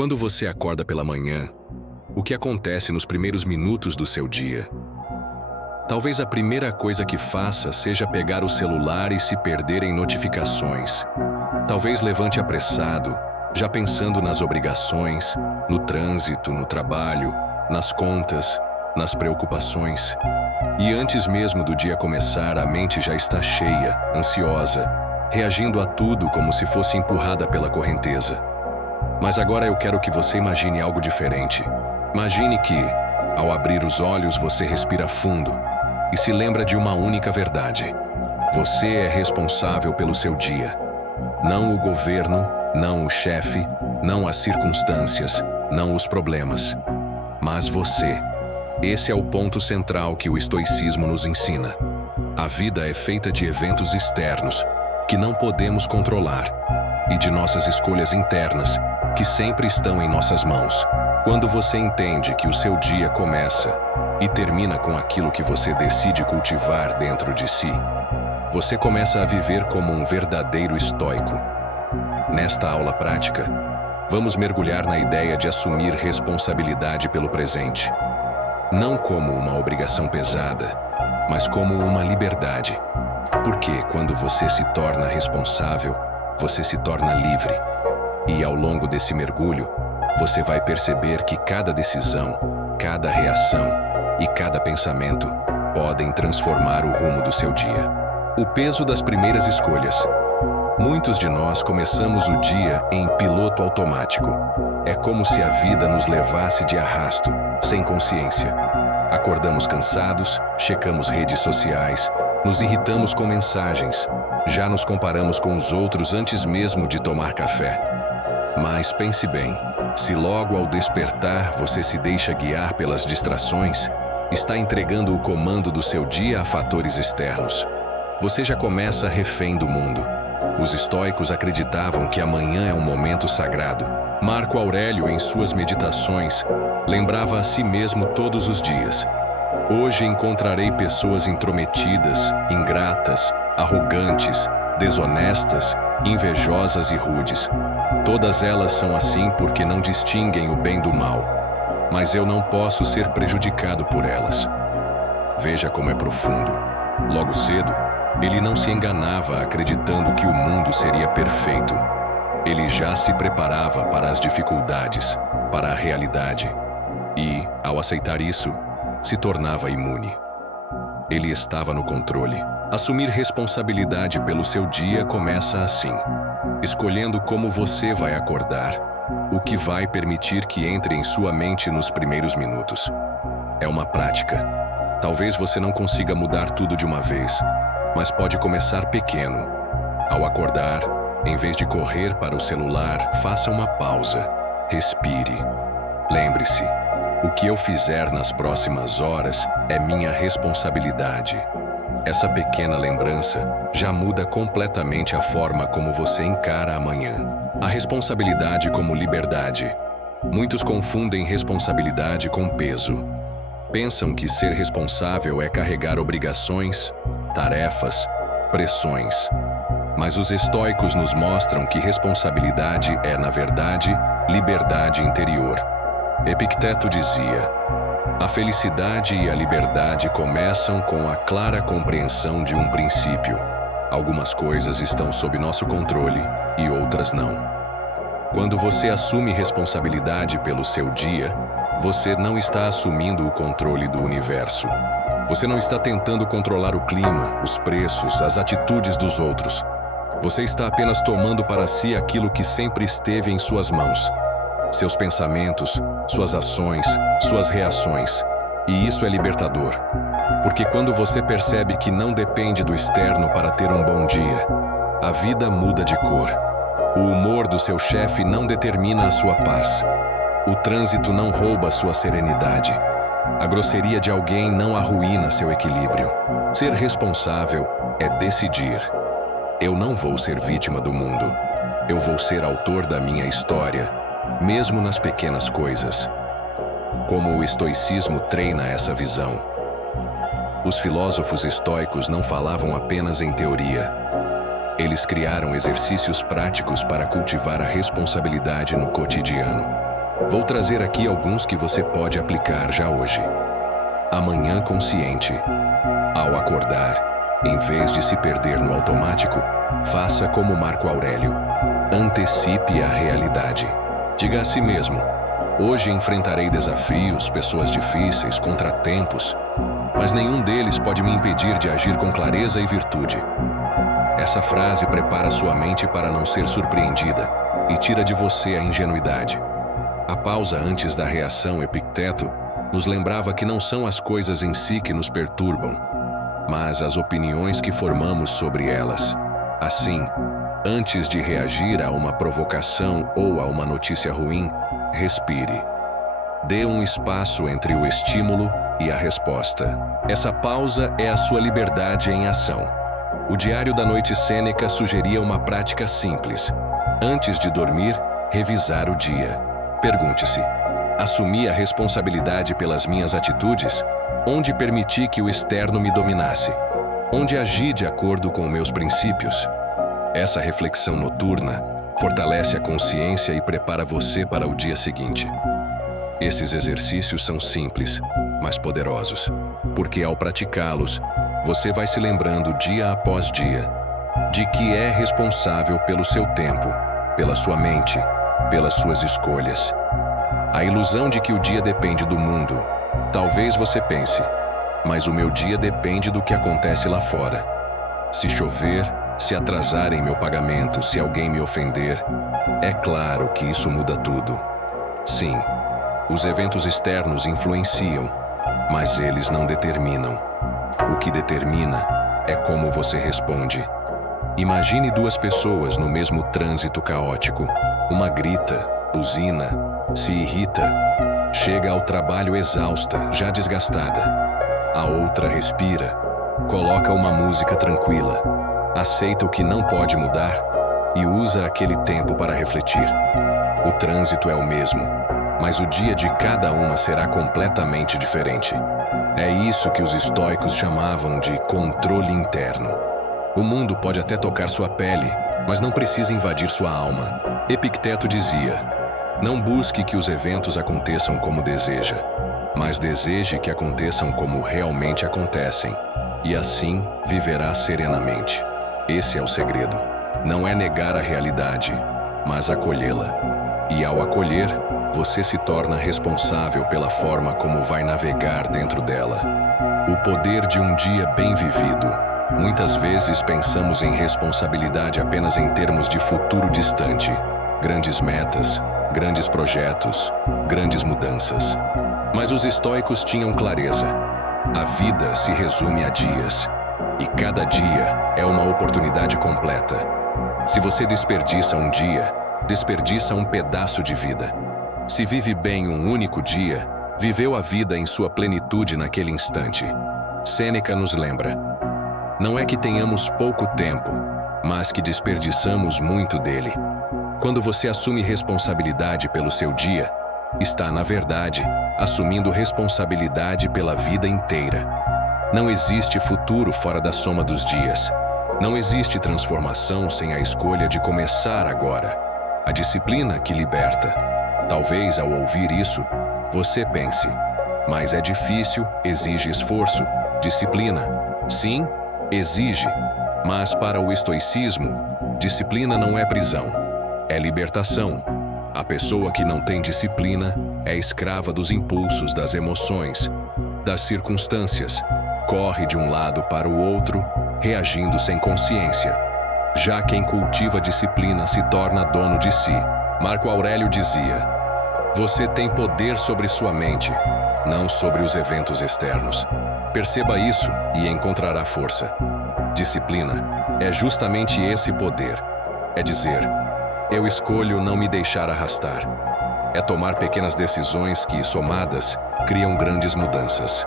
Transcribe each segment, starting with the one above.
Quando você acorda pela manhã, o que acontece nos primeiros minutos do seu dia? Talvez a primeira coisa que faça seja pegar o celular e se perder em notificações. Talvez levante apressado, já pensando nas obrigações, no trânsito, no trabalho, nas contas, nas preocupações. E antes mesmo do dia começar, a mente já está cheia, ansiosa, reagindo a tudo como se fosse empurrada pela correnteza. Mas agora eu quero que você imagine algo diferente. Imagine que, ao abrir os olhos, você respira fundo e se lembra de uma única verdade. Você é responsável pelo seu dia. Não o governo, não o chefe, não as circunstâncias, não os problemas. Mas você. Esse é o ponto central que o estoicismo nos ensina. A vida é feita de eventos externos, que não podemos controlar, e de nossas escolhas internas, que sempre estão em nossas mãos. Quando você entende que o seu dia começa e termina com aquilo que você decide cultivar dentro de si, você começa a viver como um verdadeiro estoico. Nesta aula prática, vamos mergulhar na ideia de assumir responsabilidade pelo presente. Não como uma obrigação pesada, mas como uma liberdade. Porque quando você se torna responsável, você se torna livre. E ao longo desse mergulho, você vai perceber que cada decisão, cada reação e cada pensamento podem transformar o rumo do seu dia. O peso das primeiras escolhas. Muitos de nós começamos o dia em piloto automático. É como se a vida nos levasse de arrasto, sem consciência. Acordamos cansados, checamos redes sociais, nos irritamos com mensagens, já nos comparamos com os outros antes mesmo de tomar café. Mas pense bem, se logo ao despertar você se deixa guiar pelas distrações, está entregando o comando do seu dia a fatores externos. Você já começa refém do mundo. Os estoicos acreditavam que amanhã é um momento sagrado. Marco Aurélio, em suas meditações, lembrava a si mesmo todos os dias: hoje encontrarei pessoas intrometidas, ingratas, arrogantes, desonestas, invejosas e rudes. Todas elas são assim porque não distinguem o bem do mal, mas eu não posso ser prejudicado por elas. Veja como é profundo. Logo cedo, ele não se enganava acreditando que o mundo seria perfeito. Ele já se preparava para as dificuldades, para a realidade, e, ao aceitar isso, se tornava imune. Ele estava no controle. Assumir responsabilidade pelo seu dia começa assim, escolhendo como você vai acordar, o que vai permitir que entre em sua mente nos primeiros minutos. É uma prática. Talvez você não consiga mudar tudo de uma vez, mas pode começar pequeno. Ao acordar, em vez de correr para o celular, faça uma pausa. Respire. Lembre-se, o que eu fizer nas próximas horas é minha responsabilidade. Essa pequena lembrança já muda completamente a forma como você encara amanhã. A responsabilidade como liberdade. Muitos confundem responsabilidade com peso. Pensam que ser responsável é carregar obrigações, tarefas, pressões. Mas os estoicos nos mostram que responsabilidade é, na verdade, liberdade interior. Epicteto dizia: a felicidade e a liberdade começam com a clara compreensão de um princípio. Algumas coisas estão sob nosso controle e outras não. Quando você assume responsabilidade pelo seu dia, você não está assumindo o controle do universo. Você não está tentando controlar o clima, os preços, as atitudes dos outros. Você está apenas tomando para si aquilo que sempre esteve em suas mãos. Seus pensamentos, suas ações, suas reações. E isso é libertador. Porque quando você percebe que não depende do externo para ter um bom dia, a vida muda de cor. O humor do seu chefe não determina a sua paz. O trânsito não rouba sua serenidade. A grosseria de alguém não arruína seu equilíbrio. Ser responsável é decidir. Eu não vou ser vítima do mundo. Eu vou ser autor da minha história, mesmo nas pequenas coisas. Como o estoicismo treina essa visão. Os filósofos estoicos não falavam apenas em teoria. Eles criaram exercícios práticos para cultivar a responsabilidade no cotidiano. Vou trazer aqui alguns que você pode aplicar já hoje. A manhã consciente. Ao acordar, em vez de se perder no automático, faça como Marco Aurélio. Antecipe a realidade. Diga a si mesmo: hoje enfrentarei desafios, pessoas difíceis, contratempos, mas nenhum deles pode me impedir de agir com clareza e virtude. Essa frase prepara sua mente para não ser surpreendida e tira de você a ingenuidade. A pausa antes da reação, Epicteto, nos lembrava que não são as coisas em si que nos perturbam, mas as opiniões que formamos sobre elas. Assim, antes de reagir a uma provocação ou a uma notícia ruim, respire. Dê um espaço entre o estímulo e a resposta. Essa pausa é a sua liberdade em ação. O Diário da Noite Sêneca sugeria uma prática simples. Antes de dormir, revisar o dia. Pergunte-se: assumi a responsabilidade pelas minhas atitudes? Onde permiti que o externo me dominasse? Onde agi de acordo com meus princípios? Essa reflexão noturna fortalece a consciência e prepara você para o dia seguinte. Esses exercícios são simples, mas poderosos, porque ao praticá-los, você vai se lembrando dia após dia de que é responsável pelo seu tempo, pela sua mente, pelas suas escolhas. A ilusão de que o dia depende do mundo. Talvez você pense: mas o meu dia depende do que acontece lá fora. Se chover, se atrasar em meu pagamento, se alguém me ofender, é claro que isso muda tudo. Sim, os eventos externos influenciam, mas eles não determinam. O que determina é como você responde. Imagine duas pessoas no mesmo trânsito caótico. Uma grita, buzina, se irrita, chega ao trabalho exausta, já desgastada. A outra respira, coloca uma música tranquila, aceita o que não pode mudar e usa aquele tempo para refletir. O trânsito é o mesmo, mas o dia de cada uma será completamente diferente. É isso que os estoicos chamavam de controle interno. O mundo pode até tocar sua pele, mas não precisa invadir sua alma. Epicteto dizia: não busque que os eventos aconteçam como deseja, mas deseje que aconteçam como realmente acontecem, e assim viverá serenamente. Esse é o segredo. Não é negar a realidade, mas acolhê-la. E ao acolher, você se torna responsável pela forma como vai navegar dentro dela. O poder de um dia bem vivido. Muitas vezes pensamos em responsabilidade apenas em termos de futuro distante. Grandes metas, grandes projetos, grandes mudanças. Mas os estoicos tinham clareza. A vida se resume a dias, e cada dia é uma oportunidade completa. Se você desperdiça um dia, desperdiça um pedaço de vida. Se vive bem um único dia, viveu a vida em sua plenitude naquele instante. Sêneca nos lembra: não é que tenhamos pouco tempo, mas que desperdiçamos muito dele. Quando você assume responsabilidade pelo seu dia, está, na verdade, assumindo responsabilidade pela vida inteira. Não existe futuro fora da soma dos dias. Não existe transformação sem a escolha de começar agora. A disciplina que liberta. Talvez, ao ouvir isso, você pense: mas é difícil, exige esforço, disciplina. Sim, exige. Mas para o estoicismo, disciplina não é prisão, é libertação. A pessoa que não tem disciplina é escrava dos impulsos, das emoções, das circunstâncias. Corre de um lado para o outro, reagindo sem consciência. Já quem cultiva disciplina se torna dono de si. Marco Aurélio dizia: você tem poder sobre sua mente, não sobre os eventos externos. Perceba isso e encontrará força. Disciplina é justamente esse poder. É dizer: eu escolho não me deixar arrastar. É tomar pequenas decisões que, somadas, criam grandes mudanças.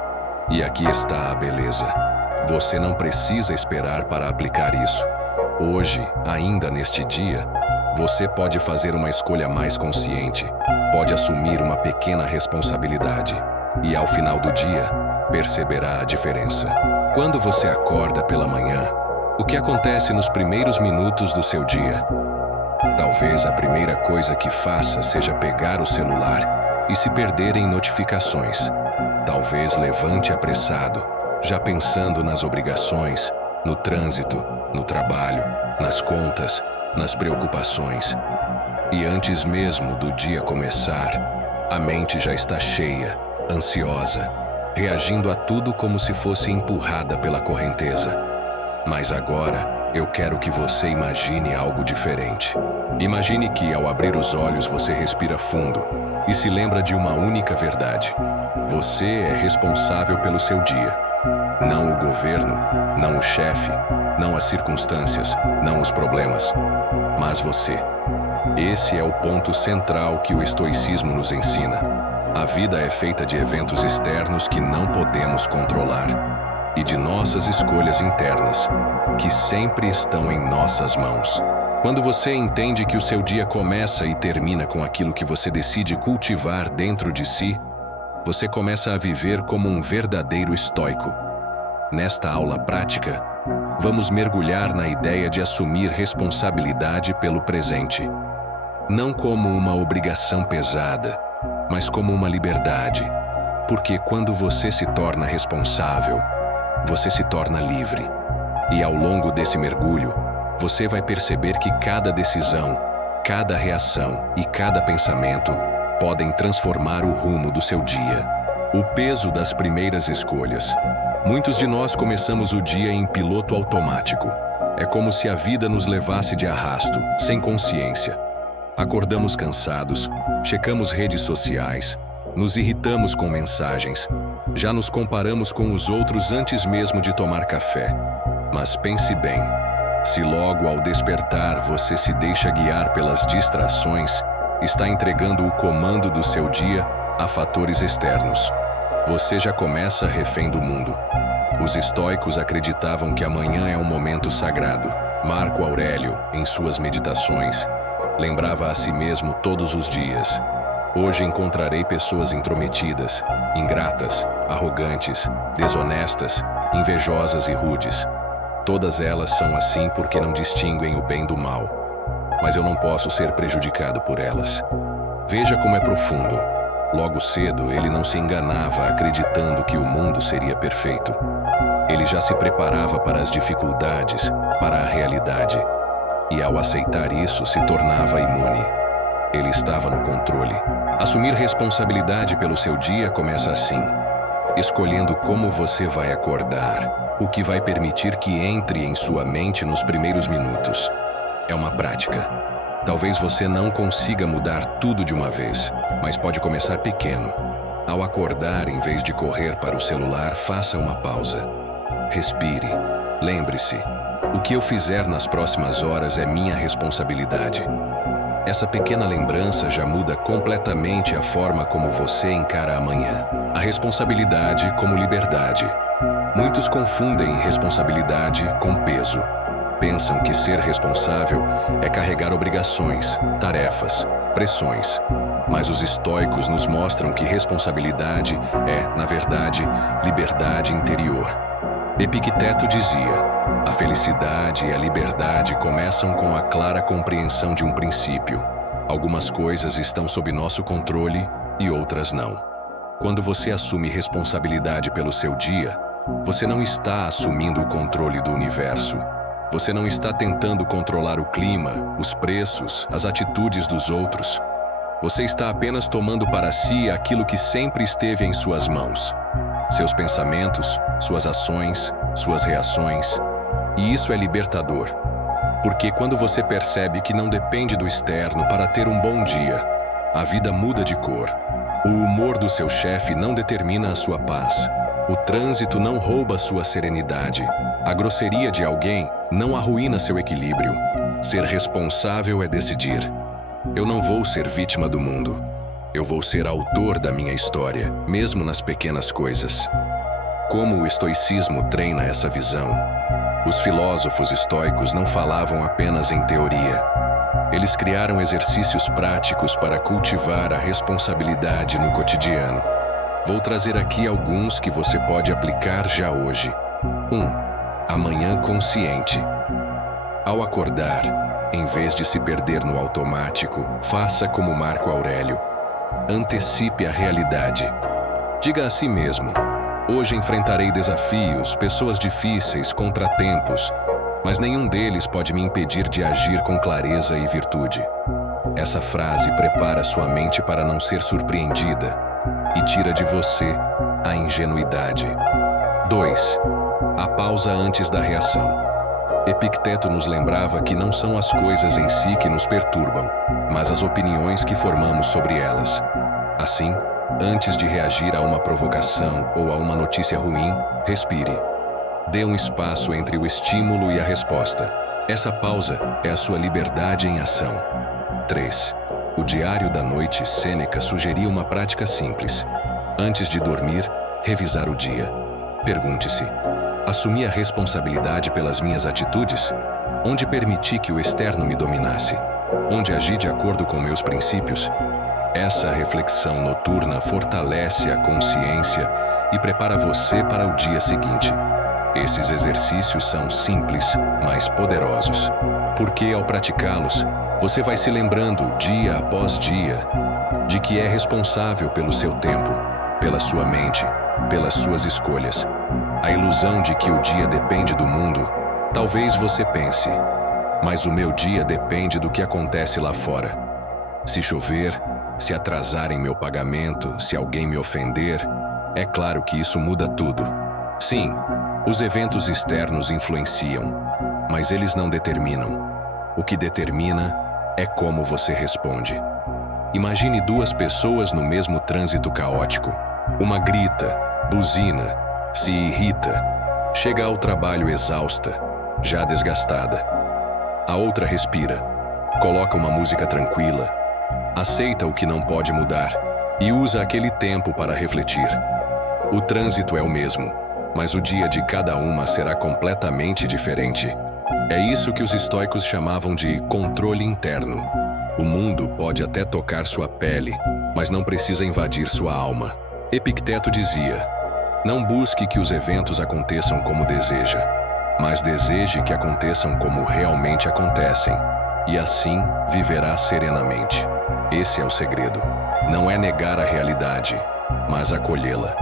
E aqui está a beleza. Você não precisa esperar para aplicar isso. Hoje, ainda neste dia, você pode fazer uma escolha mais consciente, pode assumir uma pequena responsabilidade e, ao final do dia, perceberá a diferença. Quando você acorda pela manhã, o que acontece nos primeiros minutos do seu dia? Talvez Talvez a primeira coisa que faça seja pegar o celular e se perder em notificações. Talvez levante apressado, já pensando nas obrigações, no trânsito, no trabalho, nas contas, nas preocupações. E antes mesmo do dia começar, a mente já está cheia, ansiosa, reagindo a tudo como se fosse empurrada pela correnteza. Mas agora, eu quero que você imagine algo diferente. Imagine que, ao abrir os olhos, você respira fundo e se lembra de uma única verdade. Você é responsável pelo seu dia. Não o governo, não o chefe, não as circunstâncias, não os problemas, mas você. Esse é o ponto central que o estoicismo nos ensina. A vida é feita de eventos externos que não podemos controlar e de nossas escolhas internas, que sempre estão em nossas mãos. Quando você entende que o seu dia começa e termina com aquilo que você decide cultivar dentro de si, você começa a viver como um verdadeiro estoico. Nesta aula prática, vamos mergulhar na ideia de assumir responsabilidade pelo presente. Não como uma obrigação pesada, mas como uma liberdade. Porque quando você se torna responsável, você se torna livre. E ao longo desse mergulho, você vai perceber que cada decisão, cada reação e cada pensamento podem transformar o rumo do seu dia. O peso das primeiras escolhas. Muitos de nós começamos o dia em piloto automático. É como se a vida nos levasse de arrasto, sem consciência. Acordamos cansados, checamos redes sociais, nos irritamos com mensagens, já nos comparamos com os outros antes mesmo de tomar café. Mas pense bem, se logo ao despertar você se deixa guiar pelas distrações, está entregando o comando do seu dia a fatores externos. Você já começa refém do mundo. Os estoicos acreditavam que amanhã é um momento sagrado. Marco Aurélio, em suas meditações, lembrava a si mesmo todos os dias: hoje encontrarei pessoas intrometidas, ingratas, arrogantes, desonestas, invejosas e rudes. Todas elas são assim porque não distinguem o bem do mal. Mas eu não posso ser prejudicado por elas. Veja como é profundo. Logo cedo, ele não se enganava acreditando que o mundo seria perfeito. Ele já se preparava para as dificuldades, para a realidade. E ao aceitar isso, se tornava imune. Ele estava no controle. Assumir responsabilidade pelo seu dia começa assim, escolhendo como você vai acordar, o que vai permitir que entre em sua mente nos primeiros minutos. É uma prática. Talvez você não consiga mudar tudo de uma vez, mas pode começar pequeno. Ao acordar, em vez de correr para o celular, faça uma pausa. Respire. Lembre-se, o que eu fizer nas próximas horas é minha responsabilidade. Essa pequena lembrança já muda completamente a forma como você encara amanhã. A responsabilidade como liberdade. Muitos confundem responsabilidade com peso. Pensam que ser responsável é carregar obrigações, tarefas, pressões. Mas os estoicos nos mostram que responsabilidade é, na verdade, liberdade interior. Epicteto dizia: a felicidade e a liberdade começam com a clara compreensão de um princípio. Algumas coisas estão sob nosso controle e outras não. Quando você assume responsabilidade pelo seu dia, você não está assumindo o controle do universo. Você não está tentando controlar o clima, os preços, as atitudes dos outros. Você está apenas tomando para si aquilo que sempre esteve em suas mãos. Seus pensamentos, suas ações, suas reações. E isso é libertador. Porque quando você percebe que não depende do externo para ter um bom dia, a vida muda de cor. O humor do seu chefe não determina a sua paz. O trânsito não rouba sua serenidade. A grosseria de alguém não arruína seu equilíbrio. Ser responsável é decidir: eu não vou ser vítima do mundo. Eu vou ser autor da minha história, mesmo nas pequenas coisas. Como o estoicismo treina essa visão? Os filósofos estoicos não falavam apenas em teoria. Eles criaram exercícios práticos para cultivar a responsabilidade no cotidiano. Vou trazer aqui alguns que você pode aplicar já hoje. 1. Amanhã consciente. Ao acordar, Em vez de se perder no automático, faça como Marco Aurélio. Antecipe a realidade. Diga a si mesmo: hoje enfrentarei desafios, pessoas difíceis, contratempos, mas nenhum deles pode me impedir de agir com clareza e virtude. Essa frase prepara sua mente para não ser surpreendida e tira de você a ingenuidade. 2. A pausa antes da reação. Epicteto nos lembrava que não são as coisas em si que nos perturbam, mas as opiniões que formamos sobre elas. Assim, antes de reagir a uma provocação ou a uma notícia ruim, respire. Dê um espaço entre o estímulo e a resposta. Essa pausa é a sua liberdade em ação. 3. O Diário da Noite, Sêneca sugeria uma prática simples. Antes de dormir, revisar o dia. Pergunte-se: assumi a responsabilidade pelas minhas atitudes? Onde permiti que o externo me dominasse? Onde agi de acordo com meus princípios? Essa reflexão noturna fortalece a consciência e prepara você para o dia seguinte. Esses exercícios são simples, mas poderosos, porque ao praticá-los, você vai se lembrando, dia após dia, de que é responsável pelo seu tempo, pela sua mente, pelas suas escolhas. A ilusão de que o dia depende do mundo, talvez você pense: mas o meu dia depende do que acontece lá fora. Se chover, se atrasarem meu pagamento, se alguém me ofender, é claro que isso muda tudo. Sim, os eventos externos influenciam, mas eles não determinam. O que determina é como você responde. Imagine duas pessoas no mesmo trânsito caótico. Uma grita, buzina, se irrita, chega ao trabalho exausta, já desgastada. A outra respira, coloca uma música tranquila, aceita o que não pode mudar e usa aquele tempo para refletir. O trânsito é o mesmo, mas o dia de cada uma será completamente diferente. É isso que os estoicos chamavam de controle interno. O mundo pode até tocar sua pele, mas não precisa invadir sua alma. Epicteto dizia: não busque que os eventos aconteçam como deseja, mas deseje que aconteçam como realmente acontecem, e assim viverá serenamente. Esse é o segredo. Não é negar a realidade, mas acolhê-la.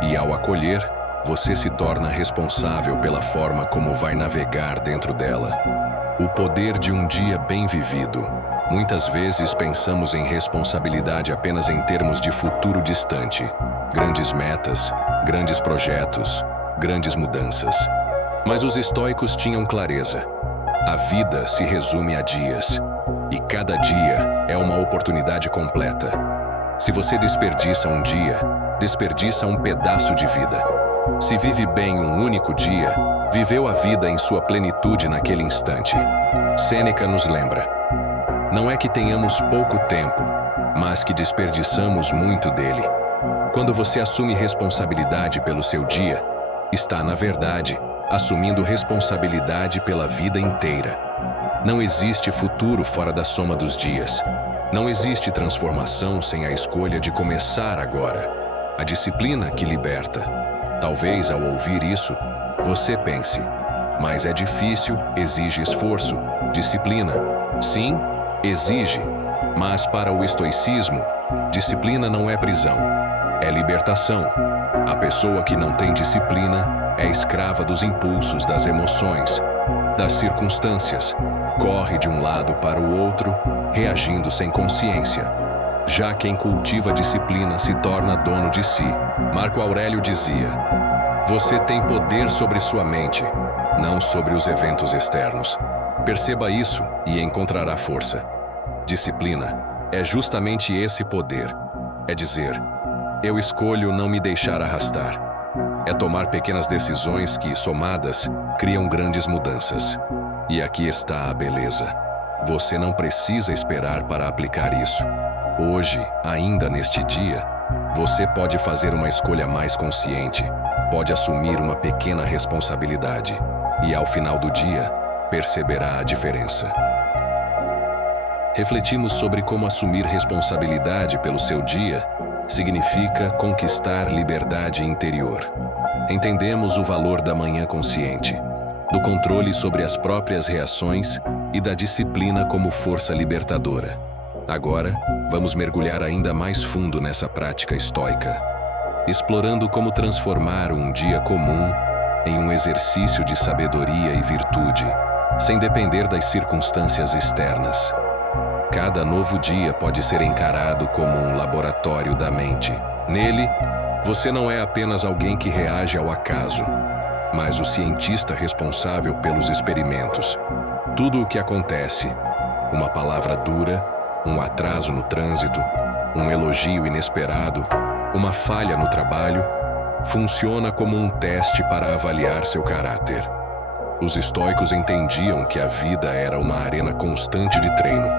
E ao acolher, você se torna responsável pela forma como vai navegar dentro dela. O poder de um dia bem vivido. Muitas vezes pensamos em responsabilidade apenas em termos de futuro distante. Grandes metas, grandes projetos, grandes mudanças. Mas os estoicos tinham clareza. A vida se resume a dias, e cada dia é uma oportunidade completa. Se você desperdiça um dia, desperdiça um pedaço de vida. Se vive bem um único dia, viveu a vida em sua plenitude naquele instante. Sêneca nos lembra: não é que tenhamos pouco tempo, mas que desperdiçamos muito dele. Quando você assume responsabilidade pelo seu dia, está, na verdade, assumindo responsabilidade pela vida inteira. Não existe futuro fora da soma dos dias. Não existe transformação sem a escolha de começar agora. A disciplina que liberta. Talvez, ao ouvir isso, você pense: mas é difícil, exige esforço, disciplina. Sim, exige. Mas para o estoicismo, disciplina não é prisão, é libertação. A pessoa que não tem disciplina é escrava dos impulsos, das emoções, das circunstâncias. Corre de um lado para o outro, reagindo sem consciência. Já quem cultiva disciplina se torna dono de si. Marco Aurélio dizia: você tem poder sobre sua mente, não sobre os eventos externos. Perceba isso e encontrará força. Disciplina é justamente esse poder. É dizer: eu escolho não me deixar arrastar. É tomar pequenas decisões que, somadas, criam grandes mudanças. E aqui está a beleza. Você não precisa esperar para aplicar isso. Hoje, ainda neste dia, você pode fazer uma escolha mais consciente, pode assumir uma pequena responsabilidade e, ao final do dia, perceberá a diferença. Refletimos sobre como assumir responsabilidade pelo seu dia significa conquistar liberdade interior. Entendemos o valor da manhã consciente, do controle sobre as próprias reações e da disciplina como força libertadora. Agora, vamos mergulhar ainda mais fundo nessa prática estoica, explorando como transformar um dia comum em um exercício de sabedoria e virtude, sem depender das circunstâncias externas. Cada novo dia pode ser encarado como um laboratório da mente. Nele, você não é apenas alguém que reage ao acaso, mas o cientista responsável pelos experimentos. Tudo o que acontece, uma palavra dura, um atraso no trânsito, um elogio inesperado, uma falha no trabalho, funciona como um teste para avaliar seu caráter. Os estoicos entendiam que a vida era uma arena constante de treino.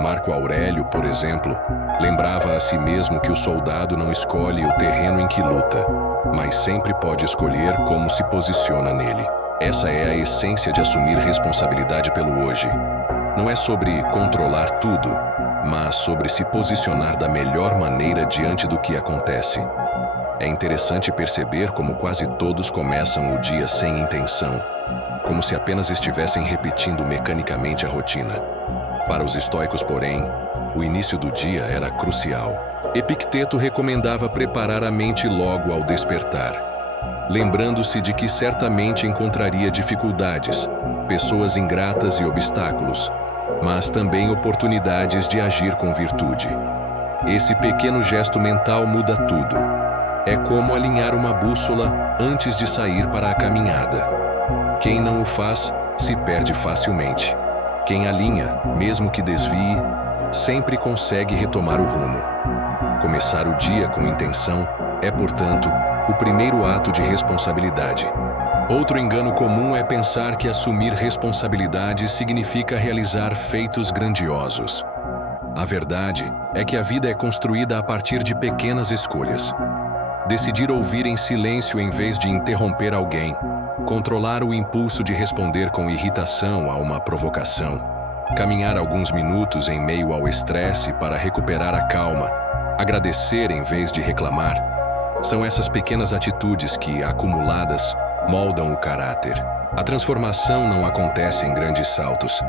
Marco Aurélio, por exemplo, lembrava a si mesmo que o soldado não escolhe o terreno em que luta, mas sempre pode escolher como se posiciona nele. Essa é a essência de assumir responsabilidade pelo hoje. Não é sobre controlar tudo, mas sobre se posicionar da melhor maneira diante do que acontece. É interessante perceber como quase todos começam o dia sem intenção, como se apenas estivessem repetindo mecanicamente a rotina. Para os estoicos, porém, o início do dia era crucial. Epicteto recomendava preparar a mente logo ao despertar, lembrando-se de que certamente encontraria dificuldades, pessoas ingratas e obstáculos, mas também oportunidades de agir com virtude. Esse pequeno gesto mental muda tudo. É como alinhar uma bússola antes de sair para a caminhada. Quem não o faz, se perde facilmente. Quem alinha, mesmo que desvie, sempre consegue retomar o rumo. Começar o dia com intenção é, portanto, o primeiro ato de responsabilidade. Outro engano comum é pensar que assumir responsabilidade significa realizar feitos grandiosos. A verdade é que a vida é construída a partir de pequenas escolhas. Decidir ouvir em silêncio em vez de interromper alguém, controlar o impulso de responder com irritação a uma provocação, caminhar alguns minutos em meio ao estresse para recuperar a calma, agradecer em vez de reclamar. São essas pequenas atitudes que, acumuladas, moldam o caráter. A transformação não acontece em grandes saltos,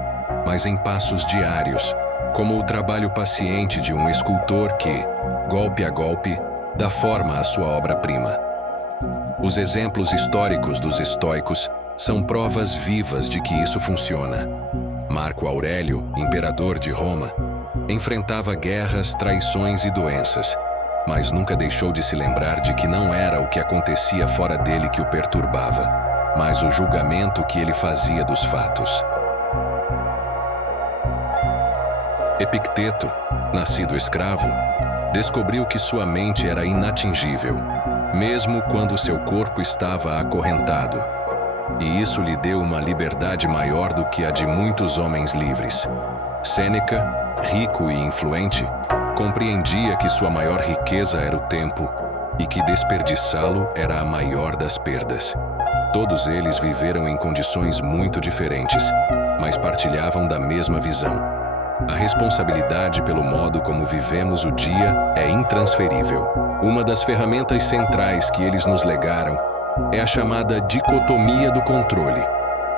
mas em passos diários, como o trabalho paciente de um escultor que, golpe a golpe, dá forma à sua obra-prima. Os exemplos históricos dos estoicos são provas vivas de que isso funciona. Marco Aurélio, imperador de Roma, enfrentava guerras, traições e doenças, mas nunca deixou de se lembrar de que não era o que acontecia fora dele que o perturbava, mas o julgamento que ele fazia dos fatos. Epicteto, nascido escravo, descobriu que sua mente era inatingível, mesmo quando seu corpo estava acorrentado, e isso lhe deu uma liberdade maior do que a de muitos homens livres. Sêneca, rico e influente, compreendia que sua maior riqueza era o tempo e que desperdiçá-lo era a maior das perdas. Todos eles viveram em condições muito diferentes, mas partilhavam da mesma visão. A responsabilidade pelo modo como vivemos o dia é intransferível. Uma das ferramentas centrais que eles nos legaram é a chamada dicotomia do controle.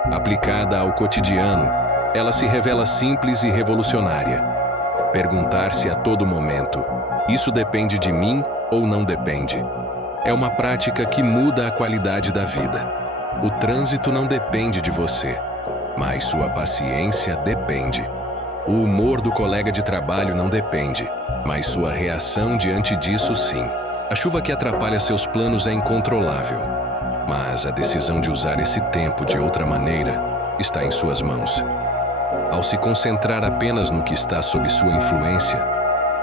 Aplicada ao cotidiano, ela se revela simples e revolucionária. Perguntar-se a todo momento: isso depende de mim ou não depende? É uma prática que muda a qualidade da vida. O trânsito não depende de você, mas sua paciência depende. O humor do colega de trabalho não depende, mas sua reação diante disso sim. A chuva que atrapalha seus planos é incontrolável, mas a decisão de usar esse tempo de outra maneira está em suas mãos. Ao se concentrar apenas no que está sob sua influência,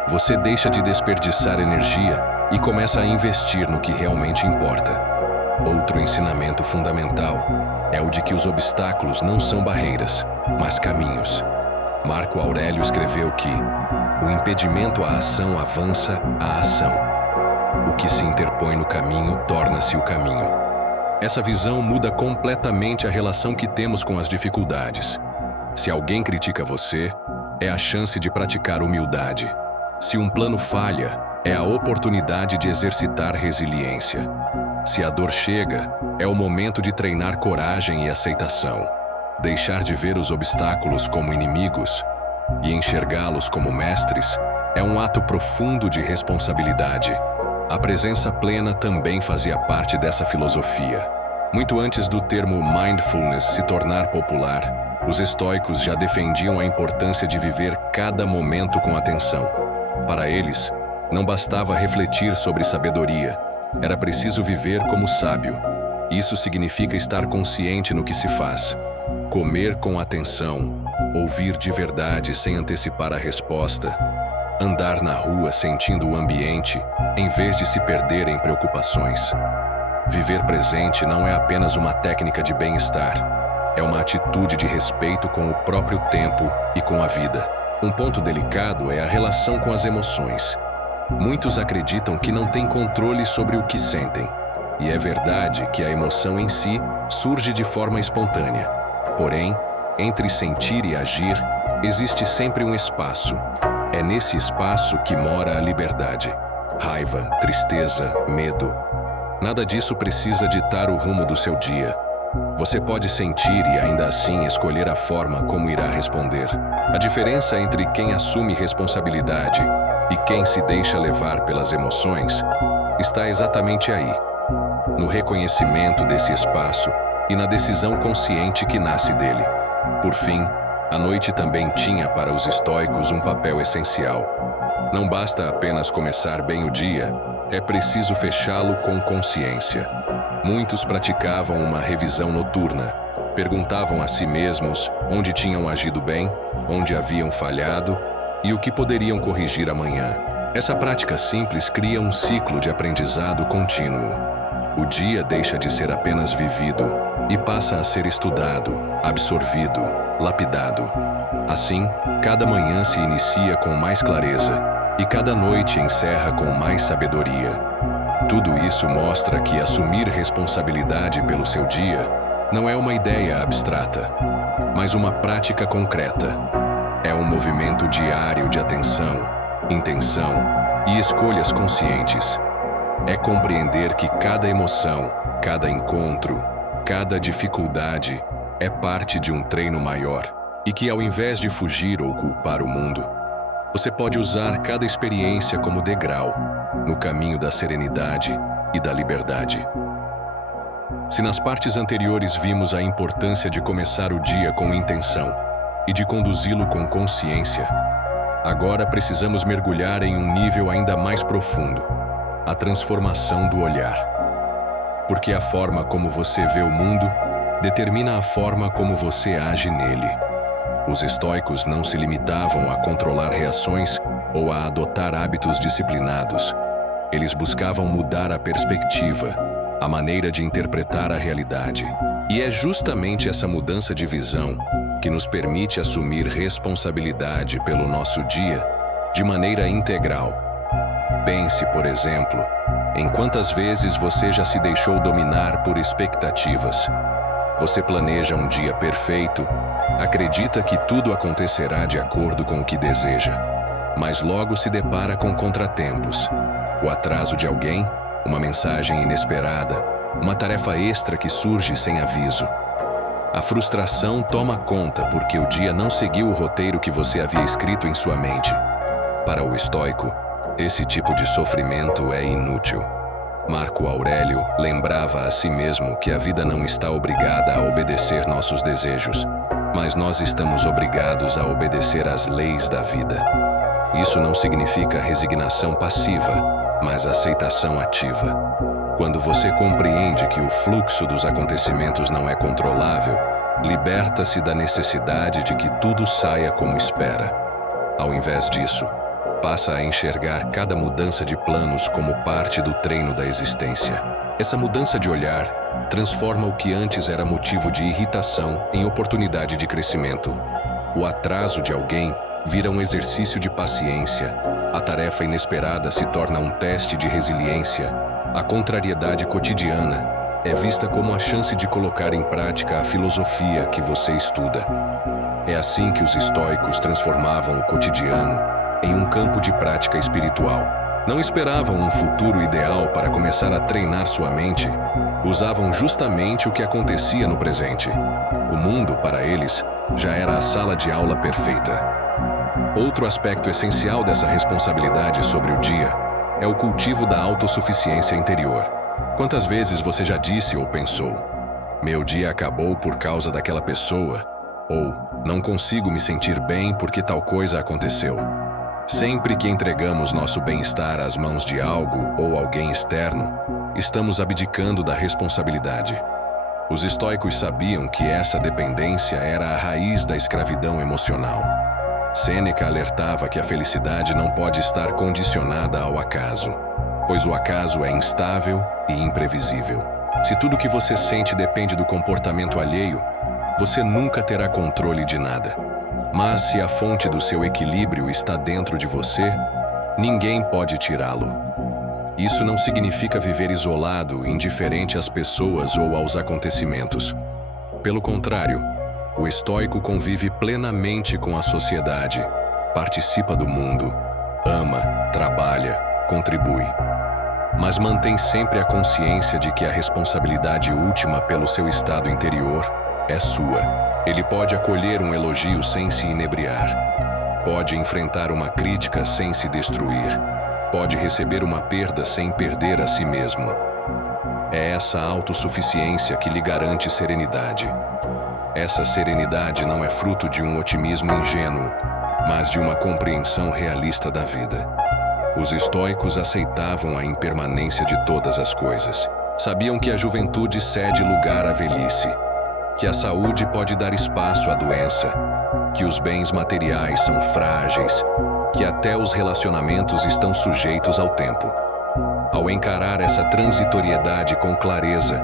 você deixa de desperdiçar energia e começa a investir no que realmente importa. Outro ensinamento fundamental é o de que os obstáculos não são barreiras, mas caminhos. Marco Aurélio escreveu que o impedimento à ação avança a ação. O que se interpõe no caminho torna-se o caminho. Essa visão muda completamente a relação que temos com as dificuldades. Se alguém critica você, é a chance de praticar humildade. Se um plano falha, é a oportunidade de exercitar resiliência. Se a dor chega, é o momento de treinar coragem e aceitação. Deixar de ver os obstáculos como inimigos e enxergá-los como mestres é um ato profundo de responsabilidade. A presença plena também fazia parte dessa filosofia. Muito antes do termo mindfulness se tornar popular, os estoicos já defendiam a importância de viver cada momento com atenção. Para eles, não bastava refletir sobre sabedoria, era preciso viver como sábio. Isso significa estar consciente no que se faz, comer com atenção, ouvir de verdade sem antecipar a resposta, andar na rua sentindo o ambiente, em vez de se perder em preocupações. Viver presente não é apenas uma técnica de bem-estar, é uma atitude de respeito com o próprio tempo e com a vida. Um ponto delicado é a relação com as emoções. Muitos acreditam que não têm controle sobre o que sentem, e é verdade que a emoção em si surge de forma espontânea. Porém, entre sentir e agir, existe sempre um espaço. É nesse espaço que mora a liberdade. Raiva, tristeza, medo. Nada disso precisa ditar o rumo do seu dia. Você pode sentir e ainda assim escolher a forma como irá responder. A diferença entre quem assume responsabilidade e quem se deixa levar pelas emoções está exatamente aí, no reconhecimento desse espaço e na decisão consciente que nasce dele. Por fim, a noite também tinha para os estoicos um papel essencial. Não basta apenas começar bem o dia, é preciso fechá-lo com consciência. Muitos praticavam uma revisão noturna, perguntavam a si mesmos onde tinham agido bem, onde haviam falhado e o que poderiam corrigir amanhã. Essa prática simples cria um ciclo de aprendizado contínuo. O dia deixa de ser apenas vivido e passa a ser estudado, absorvido, lapidado. Assim, cada manhã se inicia com mais clareza e cada noite encerra com mais sabedoria. Tudo isso mostra que assumir responsabilidade pelo seu dia não é uma ideia abstrata, mas uma prática concreta. É um movimento diário de atenção, intenção e escolhas conscientes. É compreender que cada emoção, cada encontro, cada dificuldade é parte de um treino maior e que, ao invés de fugir ou culpar o mundo, você pode usar cada experiência como degrau no caminho da serenidade e da liberdade. Se nas partes anteriores vimos a importância de começar o dia com intenção e de conduzi-lo com consciência, agora precisamos mergulhar em um nível ainda mais profundo, a transformação do olhar. Porque a forma como você vê o mundo determina a forma como você age nele. Os estoicos não se limitavam a controlar reações ou a adotar hábitos disciplinados. Eles buscavam mudar a perspectiva, a maneira de interpretar a realidade. E é justamente essa mudança de visão que nos permite assumir responsabilidade pelo nosso dia de maneira integral. Pense, por exemplo, em quantas vezes você já se deixou dominar por expectativas. Você planeja um dia perfeito, acredita que tudo acontecerá de acordo com o que deseja, mas logo se depara com contratempos. O atraso de alguém, uma mensagem inesperada, uma tarefa extra que surge sem aviso. A frustração toma conta porque o dia não seguiu o roteiro que você havia escrito em sua mente. Para o estoico, esse tipo de sofrimento é inútil. Marco Aurélio lembrava a si mesmo que a vida não está obrigada a obedecer nossos desejos, mas nós estamos obrigados a obedecer às leis da vida. Isso não significa resignação passiva, mas aceitação ativa. Quando você compreende que o fluxo dos acontecimentos não é controlável, liberta-se da necessidade de que tudo saia como espera. Ao invés disso, passa a enxergar cada mudança de planos como parte do treino da existência. Essa mudança de olhar transforma o que antes era motivo de irritação em oportunidade de crescimento. O atraso de alguém vira um exercício de paciência, a tarefa inesperada se torna um teste de resiliência, a contrariedade cotidiana é vista como a chance de colocar em prática a filosofia que você estuda. É assim que os estoicos transformavam o cotidiano em um campo de prática espiritual. Não esperavam um futuro ideal para começar a treinar sua mente. Usavam justamente o que acontecia no presente. O mundo, para eles, já era a sala de aula perfeita. Outro aspecto essencial dessa responsabilidade sobre o dia é o cultivo da autossuficiência interior. Quantas vezes você já disse ou pensou: meu dia acabou por causa daquela pessoa, ou não consigo me sentir bem porque tal coisa aconteceu? Sempre que entregamos nosso bem-estar às mãos de algo ou alguém externo, estamos abdicando da responsabilidade. Os estoicos sabiam que essa dependência era a raiz da escravidão emocional. Sêneca alertava que a felicidade não pode estar condicionada ao acaso, pois o acaso é instável e imprevisível. Se tudo que você sente depende do comportamento alheio, você nunca terá controle de nada. Mas se a fonte do seu equilíbrio está dentro de você, ninguém pode tirá-lo. Isso não significa viver isolado, indiferente às pessoas ou aos acontecimentos. Pelo contrário, o estoico convive plenamente com a sociedade, participa do mundo, ama, trabalha, contribui. Mas mantém sempre a consciência de que a responsabilidade última pelo seu estado interior é sua. Ele pode acolher um elogio sem se inebriar. Pode enfrentar uma crítica sem se destruir. Pode receber uma perda sem perder a si mesmo. É essa autossuficiência que lhe garante serenidade. Essa serenidade não é fruto de um otimismo ingênuo, mas de uma compreensão realista da vida. Os estoicos aceitavam a impermanência de todas as coisas. Sabiam que a juventude cede lugar à velhice, que a saúde pode dar espaço à doença, que os bens materiais são frágeis, que até os relacionamentos estão sujeitos ao tempo. Ao encarar essa transitoriedade com clareza,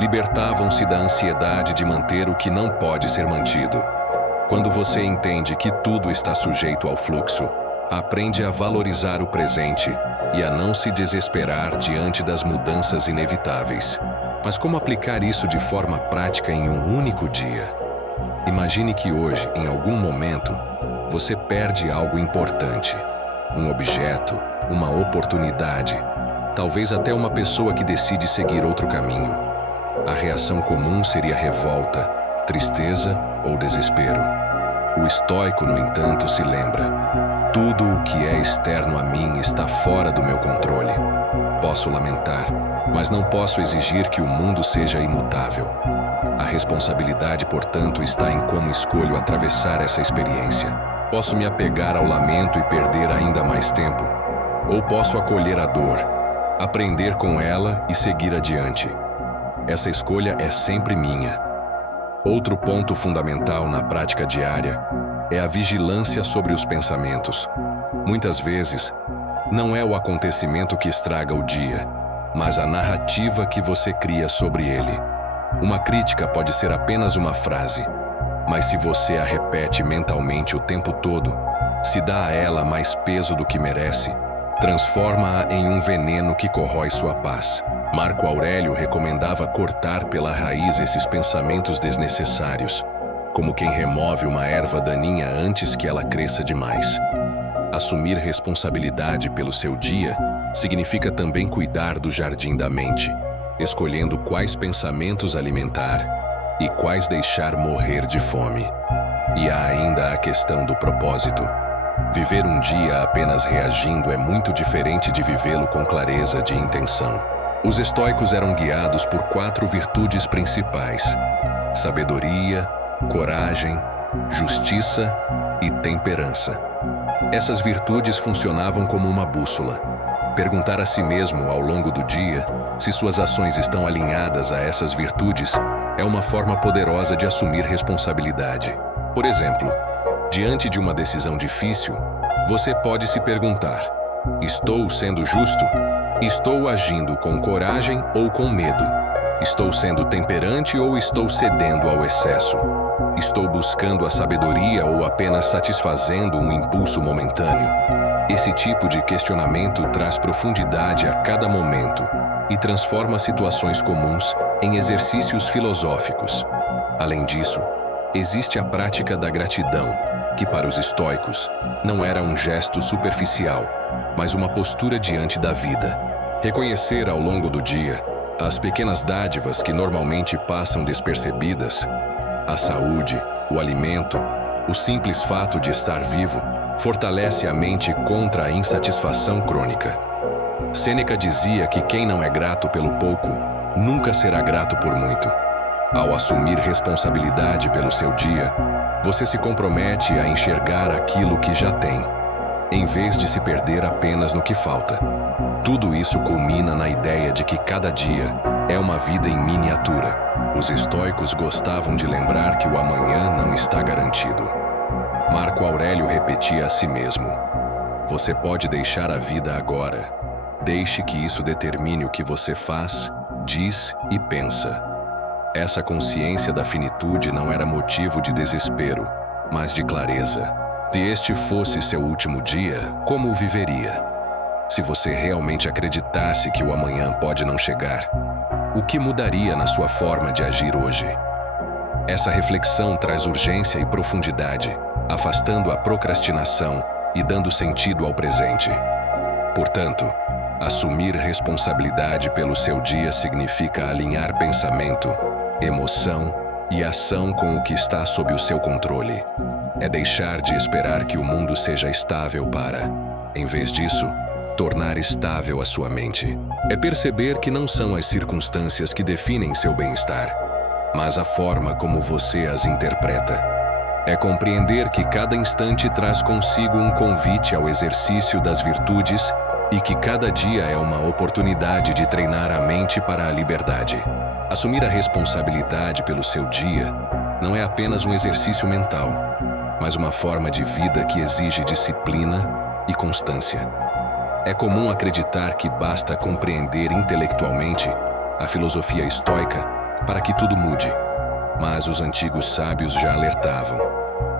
libertavam-se da ansiedade de manter o que não pode ser mantido. Quando você entende que tudo está sujeito ao fluxo, aprende a valorizar o presente e a não se desesperar diante das mudanças inevitáveis. Mas como aplicar isso de forma prática em um único dia? Imagine que hoje, em algum momento, você perde algo importante. Um objeto, uma oportunidade, talvez até uma pessoa que decide seguir outro caminho. A reação comum seria revolta, tristeza ou desespero. O estoico, no entanto, se lembra: tudo o que é externo a mim está fora do meu controle. Posso lamentar, mas não posso exigir que o mundo seja imutável. A responsabilidade, portanto, está em como escolho atravessar essa experiência. Posso me apegar ao lamento e perder ainda mais tempo, ou posso acolher a dor, aprender com ela e seguir adiante. Essa escolha é sempre minha. Outro ponto fundamental na prática diária é a vigilância sobre os pensamentos. Muitas vezes, não é o acontecimento que estraga o dia, mas a narrativa que você cria sobre ele. Uma crítica pode ser apenas uma frase, mas se você a repete mentalmente o tempo todo, se dá a ela mais peso do que merece, transforma-a em um veneno que corrói sua paz. Marco Aurélio recomendava cortar pela raiz esses pensamentos desnecessários, como quem remove uma erva daninha antes que ela cresça demais. Assumir responsabilidade pelo seu dia significa também cuidar do jardim da mente, escolhendo quais pensamentos alimentar e quais deixar morrer de fome. E há ainda a questão do propósito. Viver um dia apenas reagindo é muito diferente de vivê-lo com clareza de intenção. Os estoicos eram guiados por 4 virtudes principais: sabedoria, coragem, justiça e temperança. Essas virtudes funcionavam como uma bússola. Perguntar a si mesmo ao longo do dia se suas ações estão alinhadas a essas virtudes é uma forma poderosa de assumir responsabilidade. Por exemplo, diante de uma decisão difícil, você pode se perguntar: estou sendo justo? Estou agindo com coragem ou com medo? Estou sendo temperante ou estou cedendo ao excesso? Estou buscando a sabedoria ou apenas satisfazendo um impulso momentâneo? Esse tipo de questionamento traz profundidade a cada momento e transforma situações comuns em exercícios filosóficos. Além disso, existe a prática da gratidão, que para os estoicos não era um gesto superficial, mas uma postura diante da vida. Reconhecer ao longo do dia as pequenas dádivas que normalmente passam despercebidas, a saúde, o alimento, o simples fato de estar vivo, fortalece a mente contra a insatisfação crônica. Sêneca dizia que quem não é grato pelo pouco, nunca será grato por muito. Ao assumir responsabilidade pelo seu dia, você se compromete a enxergar aquilo que já tem, em vez de se perder apenas no que falta. Tudo isso culmina na ideia de que cada dia é uma vida em miniatura. Os estoicos gostavam de lembrar que o amanhã não está garantido. Marco Aurélio repetia a si mesmo: você pode deixar a vida agora. Deixe que isso determine o que você faz, diz e pensa. Essa consciência da finitude não era motivo de desespero, mas de clareza. Se este fosse seu último dia, como o viveria? Se você realmente acreditasse que o amanhã pode não chegar, o que mudaria na sua forma de agir hoje? Essa reflexão traz urgência e profundidade, afastando a procrastinação e dando sentido ao presente. Portanto, assumir responsabilidade pelo seu dia significa alinhar pensamento, emoção e ação com o que está sob o seu controle. É deixar de esperar que o mundo seja estável para, em vez disso, tornar estável a sua mente. É perceber que não são as circunstâncias que definem seu bem-estar, mas a forma como você as interpreta. É compreender que cada instante traz consigo um convite ao exercício das virtudes e que cada dia é uma oportunidade de treinar a mente para a liberdade. Assumir a responsabilidade pelo seu dia não é apenas um exercício mental, mas uma forma de vida que exige disciplina e constância. É comum acreditar que basta compreender intelectualmente a filosofia estoica para que tudo mude, mas os antigos sábios já alertavam: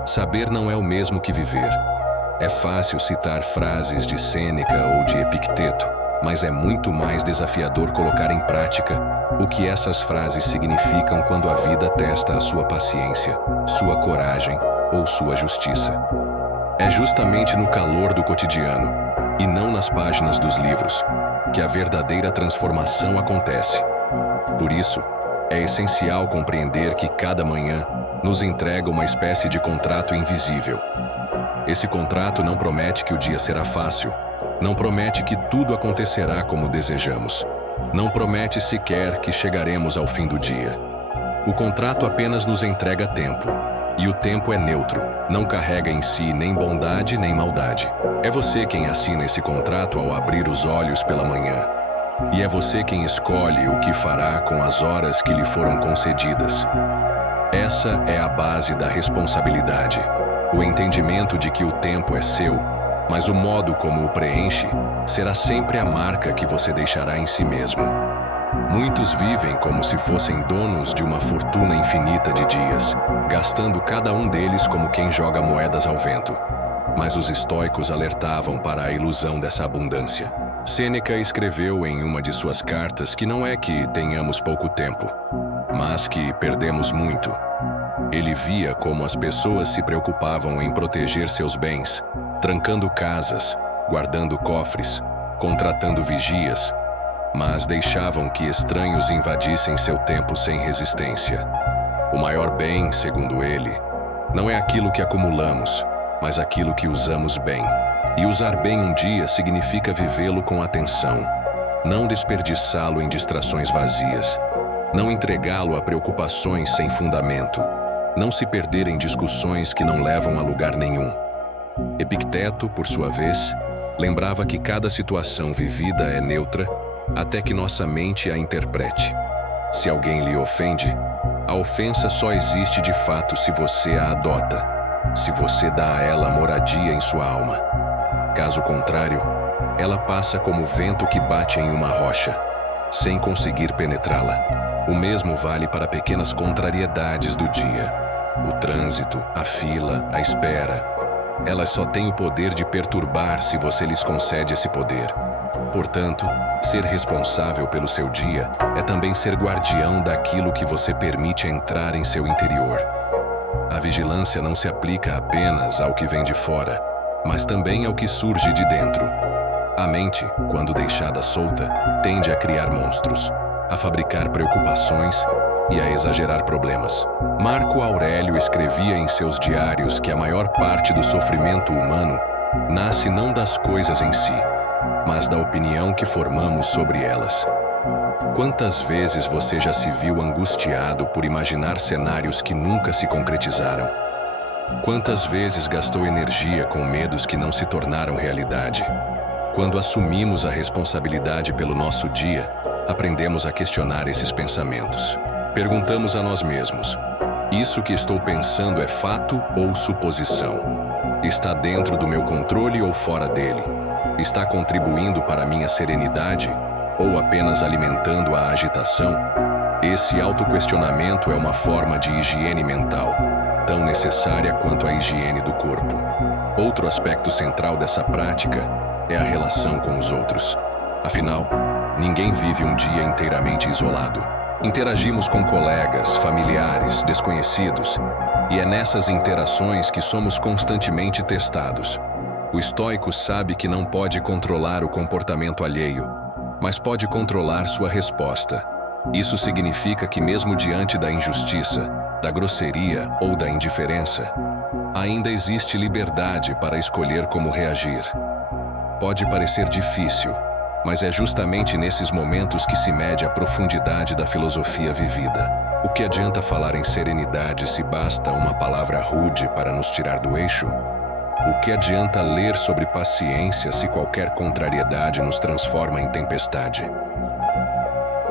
saber não é o mesmo que viver. É fácil citar frases de Sêneca ou de Epicteto, mas é muito mais desafiador colocar em prática o que essas frases significam quando a vida testa a sua paciência, sua coragem ou sua justiça. É justamente no calor do cotidiano, e não nas páginas dos livros, que a verdadeira transformação acontece. Por isso, é essencial compreender que cada manhã nos entrega uma espécie de contrato invisível. Esse contrato não promete que o dia será fácil, não promete que tudo acontecerá como desejamos, não promete sequer que chegaremos ao fim do dia. O contrato apenas nos entrega tempo, e o tempo é neutro, não carrega em si nem bondade nem maldade. É você quem assina esse contrato ao abrir os olhos pela manhã, e é você quem escolhe o que fará com as horas que lhe foram concedidas. Essa é a base da responsabilidade, o entendimento de que o tempo é seu, mas o modo como o preenche será sempre a marca que você deixará em si mesmo. Muitos vivem como se fossem donos de uma fortuna infinita de dias, gastando cada um deles como quem joga moedas ao vento. Mas os estoicos alertavam para a ilusão dessa abundância. Sêneca escreveu em uma de suas cartas que não é que tenhamos pouco tempo, mas que perdemos muito. Ele via como as pessoas se preocupavam em proteger seus bens, trancando casas, guardando cofres, contratando vigias, mas deixavam que estranhos invadissem seu tempo sem resistência. O maior bem, segundo ele, não é aquilo que acumulamos, mas aquilo que usamos bem. E usar bem um dia significa vivê-lo com atenção, não desperdiçá-lo em distrações vazias, não entregá-lo a preocupações sem fundamento, não se perder em discussões que não levam a lugar nenhum. Epicteto, por sua vez, lembrava que cada situação vivida é neutra até que nossa mente a interprete. Se alguém lhe ofende, a ofensa só existe de fato se você a adota, se você dá a ela moradia em sua alma. Caso contrário, ela passa como vento que bate em uma rocha, sem conseguir penetrá-la. O mesmo vale para pequenas contrariedades do dia: o trânsito, a fila, a espera. Elas só têm o poder de perturbar se você lhes concede esse poder. Portanto, ser responsável pelo seu dia é também ser guardião daquilo que você permite entrar em seu interior. A vigilância não se aplica apenas ao que vem de fora, mas também ao que surge de dentro. A mente, quando deixada solta, tende a criar monstros, a fabricar preocupações e a exagerar problemas. Marco Aurélio escrevia em seus diários que a maior parte do sofrimento humano nasce não das coisas em si, mas da opinião que formamos sobre elas. Quantas vezes você já se viu angustiado por imaginar cenários que nunca se concretizaram? Quantas vezes gastou energia com medos que não se tornaram realidade? Quando assumimos a responsabilidade pelo nosso dia, aprendemos a questionar esses pensamentos. Perguntamos a nós mesmos: isso que estou pensando é fato ou suposição? Está dentro do meu controle ou fora dele? Está contribuindo para a minha serenidade ou apenas alimentando a agitação? Esse autoquestionamento é uma forma de higiene mental, tão necessária quanto a higiene do corpo. Outro aspecto central dessa prática é a relação com os outros. Afinal, ninguém vive um dia inteiramente isolado. Interagimos com colegas, familiares, desconhecidos, e é nessas interações que somos constantemente testados. O estoico sabe que não pode controlar o comportamento alheio, mas pode controlar sua resposta. Isso significa que mesmo diante da injustiça, da grosseria ou da indiferença, ainda existe liberdade para escolher como reagir. Pode parecer difícil, mas é justamente nesses momentos que se mede a profundidade da filosofia vivida. O que adianta falar em serenidade se basta uma palavra rude para nos tirar do eixo? O que adianta ler sobre paciência se qualquer contrariedade nos transforma em tempestade?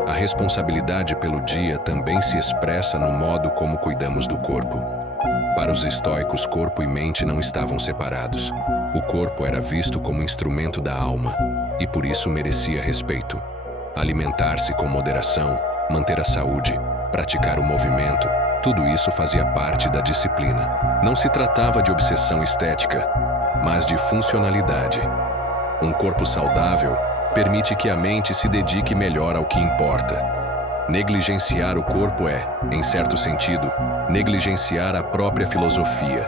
A responsabilidade pelo dia também se expressa no modo como cuidamos do corpo. Para os estoicos, corpo e mente não estavam separados. O corpo era visto como instrumento da alma e por isso merecia respeito. Alimentar-se com moderação, manter a saúde, praticar o movimento, tudo isso fazia parte da disciplina. Não se tratava de obsessão estética, mas de funcionalidade. Um corpo saudável permite que a mente se dedique melhor ao que importa. Negligenciar o corpo é, em certo sentido, negligenciar a própria filosofia,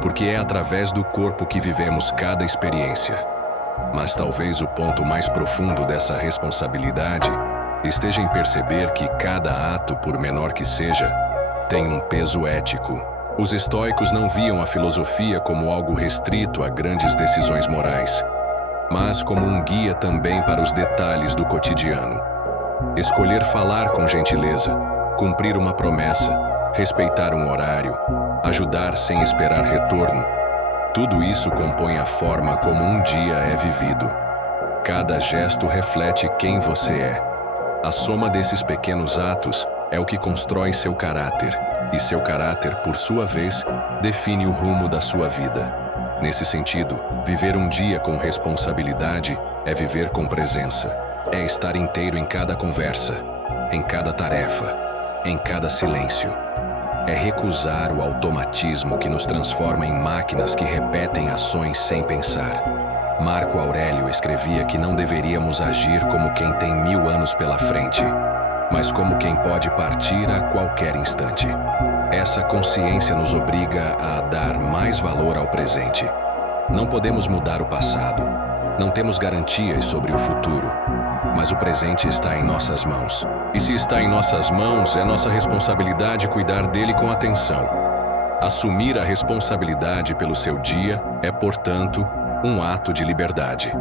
porque é através do corpo que vivemos cada experiência. Mas talvez o ponto mais profundo dessa responsabilidade esteja em perceber que cada ato, por menor que seja, tem um peso ético. Os estoicos não viam a filosofia como algo restrito a grandes decisões morais, mas como um guia também para os detalhes do cotidiano. Escolher falar com gentileza, cumprir uma promessa, respeitar um horário, ajudar sem esperar retorno, tudo isso compõe a forma como um dia é vivido. Cada gesto reflete quem você é. A soma desses pequenos atos é o que constrói seu caráter, e seu caráter, por sua vez, define o rumo da sua vida. Nesse sentido, viver um dia com responsabilidade é viver com presença. É estar inteiro em cada conversa, em cada tarefa, em cada silêncio. É recusar o automatismo que nos transforma em máquinas que repetem ações sem pensar. Marco Aurélio escrevia que não deveríamos agir como quem tem 1000 anos pela frente, mas como quem pode partir a qualquer instante. Essa consciência nos obriga a dar mais valor ao presente. Não podemos mudar o passado, não temos garantias sobre o futuro, mas o presente está em nossas mãos. E se está em nossas mãos, é nossa responsabilidade cuidar dele com atenção. Assumir a responsabilidade pelo seu dia é, portanto, um ato de liberdade.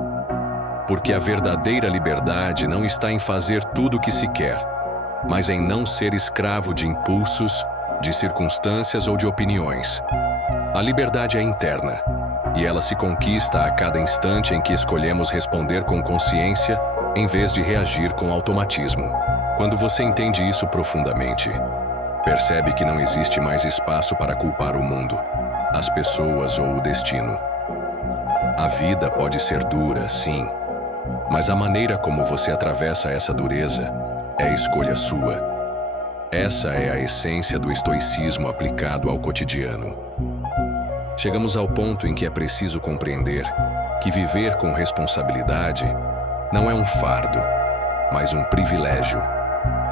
Porque a verdadeira liberdade não está em fazer tudo o que se quer, mas em não ser escravo de impulsos, de circunstâncias ou de opiniões. A liberdade é interna, e ela se conquista a cada instante em que escolhemos responder com consciência, em vez de reagir com automatismo. Quando você entende isso profundamente, percebe que não existe mais espaço para culpar o mundo, as pessoas ou o destino. A vida pode ser dura, sim, mas a maneira como você atravessa essa dureza é escolha sua. Essa é a essência do estoicismo aplicado ao cotidiano. Chegamos ao ponto em que é preciso compreender que viver com responsabilidade não é um fardo, mas um privilégio.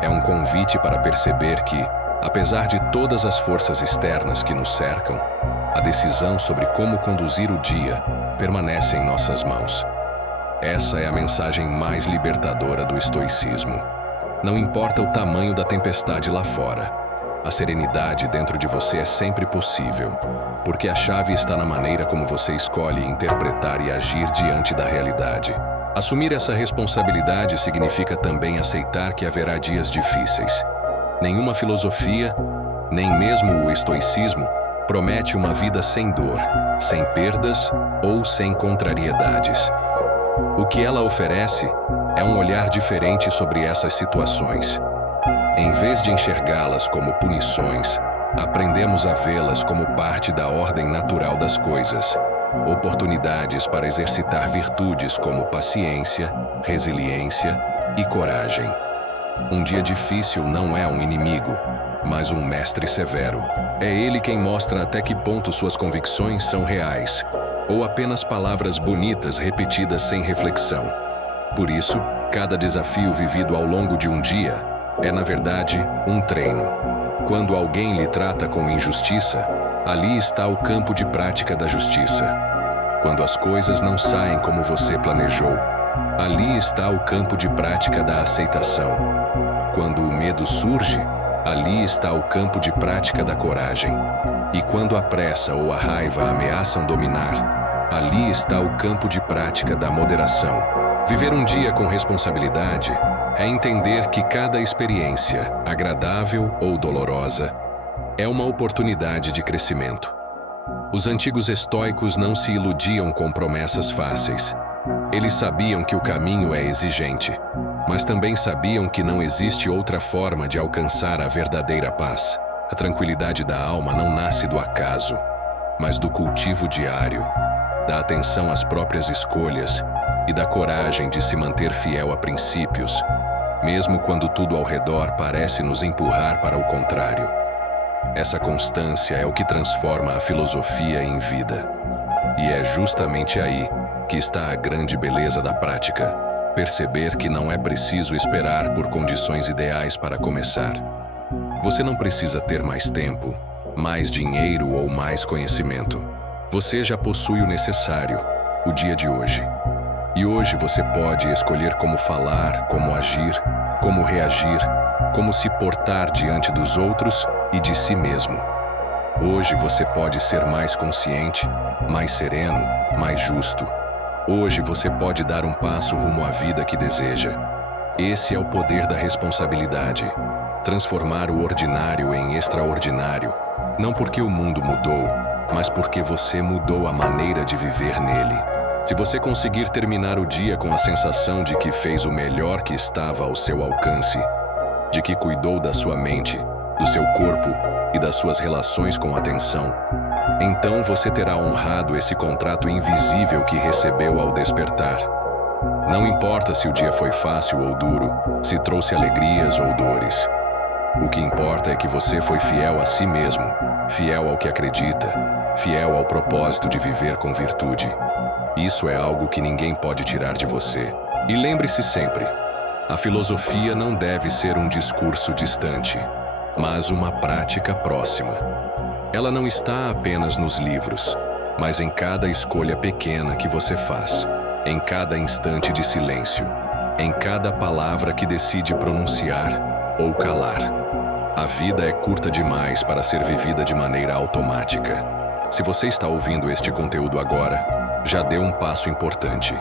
É um convite para perceber que, apesar de todas as forças externas que nos cercam, a decisão sobre como conduzir o dia permanece em nossas mãos. Essa é a mensagem mais libertadora do estoicismo. Não importa o tamanho da tempestade lá fora, a serenidade dentro de você é sempre possível, porque a chave está na maneira como você escolhe interpretar e agir diante da realidade. Assumir essa responsabilidade significa também aceitar que haverá dias difíceis. Nenhuma filosofia, nem mesmo o estoicismo, promete uma vida sem dor, sem perdas ou sem contrariedades. O que ela oferece é um olhar diferente sobre essas situações. Em vez de enxergá-las como punições, aprendemos a vê-las como parte da ordem natural das coisas, oportunidades para exercitar virtudes como paciência, resiliência e coragem. Um dia difícil não é um inimigo, mas um mestre severo. É ele quem mostra até que ponto suas convicções são reais, ou apenas palavras bonitas repetidas sem reflexão. Por isso, cada desafio vivido ao longo de um dia é, na verdade, um treino. Quando alguém lhe trata com injustiça, ali está o campo de prática da justiça. Quando as coisas não saem como você planejou, ali está o campo de prática da aceitação. Quando o medo surge, ali está o campo de prática da coragem. E quando a pressa ou a raiva ameaçam dominar, ali está o campo de prática da moderação. Viver um dia com responsabilidade é entender que cada experiência, agradável ou dolorosa, é uma oportunidade de crescimento. Os antigos estoicos não se iludiam com promessas fáceis. Eles sabiam que o caminho é exigente, mas também sabiam que não existe outra forma de alcançar a verdadeira paz. A tranquilidade da alma não nasce do acaso, mas do cultivo diário, da atenção às próprias escolhas e da coragem de se manter fiel a princípios, mesmo quando tudo ao redor parece nos empurrar para o contrário. Essa constância é o que transforma a filosofia em vida. E é justamente aí que está a grande beleza da prática. Perceber que não é preciso esperar por condições ideais para começar. Você não precisa ter mais tempo, mais dinheiro ou mais conhecimento. Você já possui o necessário, o dia de hoje. E hoje você pode escolher como falar, como agir, como reagir, como se portar diante dos outros e de si mesmo. Hoje você pode ser mais consciente, mais sereno, mais justo. Hoje você pode dar um passo rumo à vida que deseja. Esse é o poder da responsabilidade. Transformar o ordinário em extraordinário, não porque o mundo mudou, mas porque você mudou a maneira de viver nele. Se você conseguir terminar o dia com a sensação de que fez o melhor que estava ao seu alcance, de que cuidou da sua mente, do seu corpo e das suas relações com atenção, então você terá honrado esse contrato invisível que recebeu ao despertar. Não importa se o dia foi fácil ou duro, se trouxe alegrias ou dores. O que importa é que você foi fiel a si mesmo, fiel ao que acredita, fiel ao propósito de viver com virtude. Isso é algo que ninguém pode tirar de você. E lembre-se sempre, a filosofia não deve ser um discurso distante, mas uma prática próxima. Ela não está apenas nos livros, mas em cada escolha pequena que você faz, em cada instante de silêncio, em cada palavra que decide pronunciar ou calar. A vida é curta demais para ser vivida de maneira automática. Se você está ouvindo este conteúdo agora, já deu um passo importante,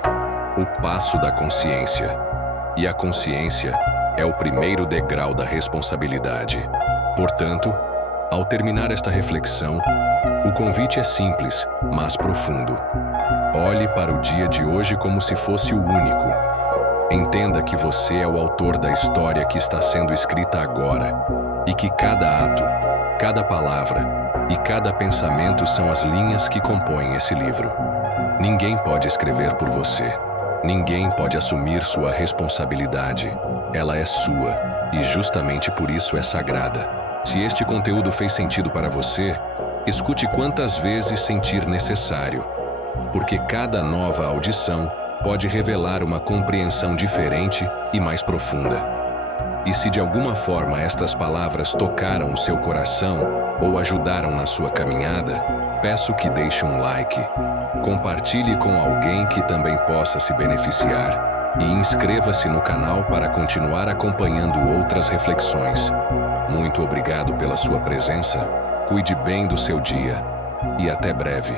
o passo da consciência. E a consciência é o primeiro degrau da responsabilidade. Portanto, ao terminar esta reflexão, o convite é simples, mas profundo. Olhe para o dia de hoje como se fosse o único. Entenda que você é o autor da história que está sendo escrita agora, e que cada ato, cada palavra e cada pensamento são as linhas que compõem esse livro. Ninguém pode escrever por você. Ninguém pode assumir sua responsabilidade. Ela é sua, e justamente por isso é sagrada. Se este conteúdo fez sentido para você, escute quantas vezes sentir necessário, porque cada nova audição pode revelar uma compreensão diferente e mais profunda. E se de alguma forma estas palavras tocaram o seu coração ou ajudaram na sua caminhada, peço que deixe um like, compartilhe com alguém que também possa se beneficiar e inscreva-se no canal para continuar acompanhando outras reflexões. Muito obrigado pela sua presença, cuide bem do seu dia e até breve.